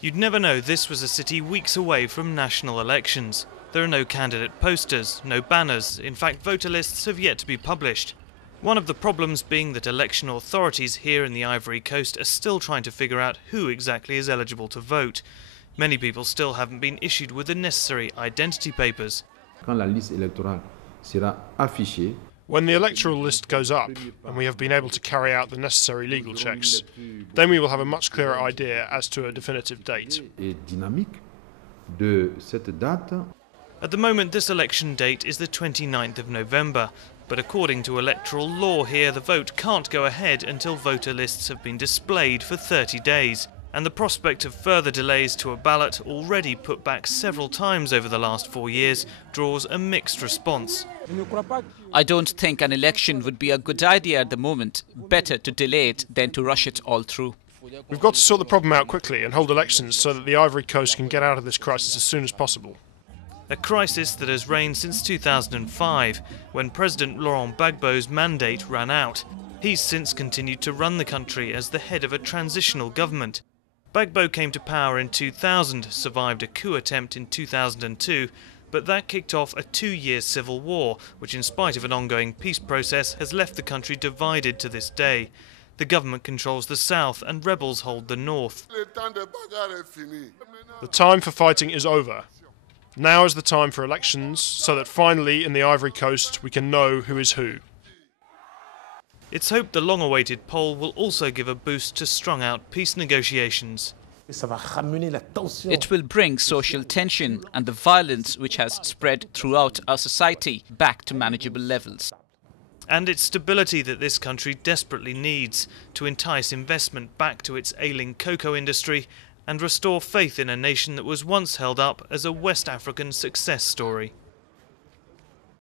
You'd never know this was a city weeks away from national elections. There are no candidate posters, no banners. In fact, voter lists have yet to be published. One of the problems being that election authorities here in the Ivory Coast are still trying to figure out who exactly is eligible to vote. Many people still haven't been issued with the necessary identity papers. Quand la liste électorale sera affichée, when the electoral list goes up and we have been able to carry out the necessary legal checks, then we will have a much clearer idea as to a definitive date. et dynamique de cette date. At the moment, this election date is the 29th of November, but according to electoral law here, the vote can't go ahead until voter lists have been displayed for 30 days. And the prospect of further delays to a ballot, already put back several times over the last 4 years, draws a mixed response. I don't think an election would be a good idea at the moment. Better to delay it than to rush it all through. We've got to sort the problem out quickly and hold elections so that the Ivory Coast can get out of this crisis as soon as possible. A crisis that has reigned since 2005, when President Laurent Gbagbo's mandate ran out. He's since continued to run the country as the head of a transitional government. Gbagbo came to power in 2000, survived a coup attempt in 2002, but that kicked off a 2-year civil war, which in spite of an ongoing peace process has left the country divided to this day. The government controls the south and rebels hold the north. The time for fighting is over. Now is the time for elections, so that finally in the Ivory Coast we can know who is who. It's hoped the long-awaited poll will also give a boost to strung-out peace negotiations. It will bring social tension and the violence which has spread throughout our society back to manageable levels. And it's stability that this country desperately needs to entice investment back to its ailing cocoa industry and restore faith in a nation that was once held up as a West African success story.